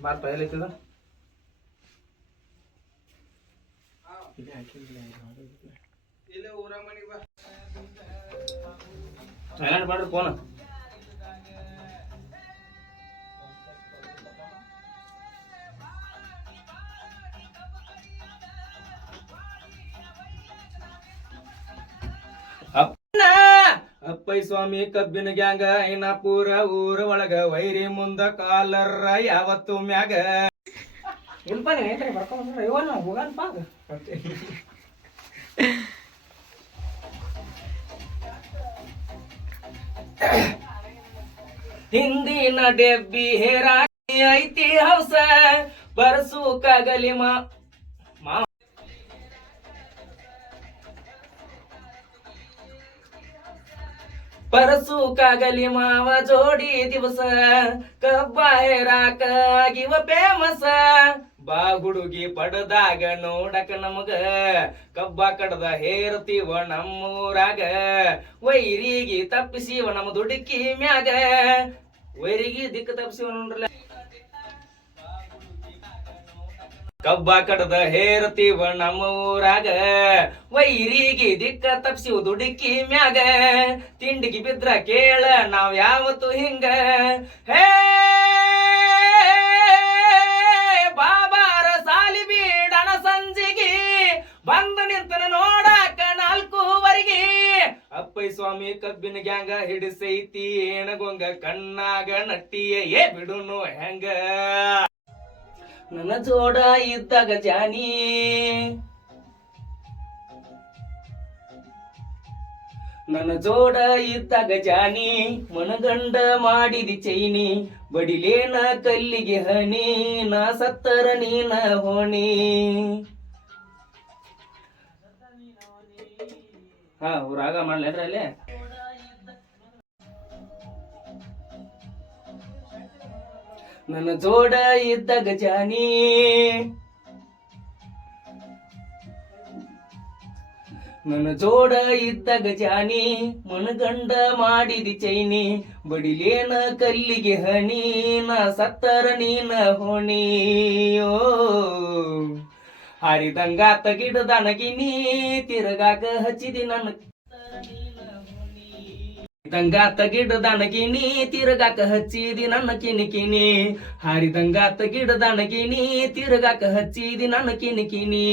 Baat ಪೈಲೈತದ silent ಮಾಡ್ರಿ phone. ಅಪ್ಪೈ ಸ್ವಾಮಿ ಕಬ್ಬಿನ ಗ್ಯಾಂಗ ಐನಾಪುರ ಊರ ಒಳಗ ವೈರಿ ಮುಂದ ಕಾಲರ ಯಾವತ್ತು ಮ್ಯಾಗ ಇಲ್ಪ ನೀನ್ ಬರ್ಕೊಂಡ್ರ ಇವನ ಹೋಗನ್ ಪಾಗ ಹಿಂದಿನ ಡೆಬ್ಬಿ ಹೇರಾಣಿ ಐತಿ ಹೌಸ ಬರ್ಸು ಕಾಗಲಿ ಪರಸು ಕಾಗಲಿ ಮಾವ ಜೋಡಿ ದಿವಸ ಕಬ್ಬ ಹೇರಾಕ ಆಗಿವ ಫೇಮಸ ಬಾ ಹುಡುಗಿ ಪಡದಾಗ ನೋಡಕ ನಮಗ ಕಬ್ಬ ಕಡದ ಹೇರ್ತೀವ ನಮ್ಮೂರಾಗ ವೈರಿಗೆ ತಪ್ಪಿಸಿವ ನಮ್ಮ ದುಡುಕಿ ಮ್ಯಾಗ ವೈರಿಗೆ ದಿಕ್ಕ ತಪ್ಪಿಸಿವ ನೋಡ್ರಲ್ಲ ಕಬ್ಬ ಕಡದ ಹೇರ್ತೀವ ನಮ್ಮ ಊರಾಗ ವೈರಿಗೆ ದಿಕ್ಕ ತಪ್ಸಿವ್ ದುಡುಕಿ ಮ್ಯಾಗ ತಿಂಡಿಗೆ ಬಿದ್ರ ಕೇಳ ನಾವ್ ಯಾವತ್ತು ಹಿಂಗ ಹೇ ಬಾಬಾರ ಸಾಲಿ ಬೀಡಣ ಸಂಜಿಗಿ ಬಂದು ನಿಂತನ ನೋಡಾಕ 4:15 ಅಪ್ಪೈ ಸ್ವಾಮಿ ಕಬ್ಬಿನ ಗ್ಯಾಂಗ ಹಿಡಿಸೈತಿ ಏನಗೊಂಗ ಕಣ್ಣಾಗ ನಟ್ಟಿಯ ಏ ಬಿಡುನು ಹೆಂಗ ನನ್ನ ಜೋಡ ಇದ್ದಾಗ ಜಾನಿ ನನ್ನ ಜೋಡ ಇದ್ದಾಗ ಜಾನಿ ಮನಗಂಡ ಮಾಡಿದಿ ಚೈನಿ ಬಡಿಲೇನ ಕಲ್ಲಿಗೆ ಹನಿ ನಾ ಸತ್ತರ ನೀನ ಹೋಣಿ ಹಾ ರಾಗ ಮಾಡ್ಲೇನ್ರ ಅಲ್ಲೇ ನನ್ನ ಜೋಡ ಇದ್ದಾಗ ಜಾನಿ ನನ್ನ ಜೋಡ ಇದ್ದಾಗ ಜಾನಿ ಮನಗಂಡ ಮಾಡಿದಿ ಚೈನಿ ಬಡಿಲೇನ ಕಲ್ಲಿಗೆ ಹನಿ ನಾ ಸತ್ತರ ನೀನ ಹೊಣಿಯೋ ಹಾರಿದಂಗಾತ ಗಿಡದ ನಗಿನಿ ತಿರುಗಾಕ ಹಚ್ಚಿದಿ ನನ್ನ ದಂಗಾತ ಗಿಡದ ನಗಿನಿ ತಿರುಗಾಕ ಹಚ್ಚಿದಿ ನನ್ನ ಕಿನಿಕಿನಿ ಹಾರಿದಂಗಾತ ಗಿಡದ ನಗಿನಿ ತಿರುಗಾಕ ಹಚ್ಚಿದಿ ನನ್ನ ಕಿನಿಕಿನಿ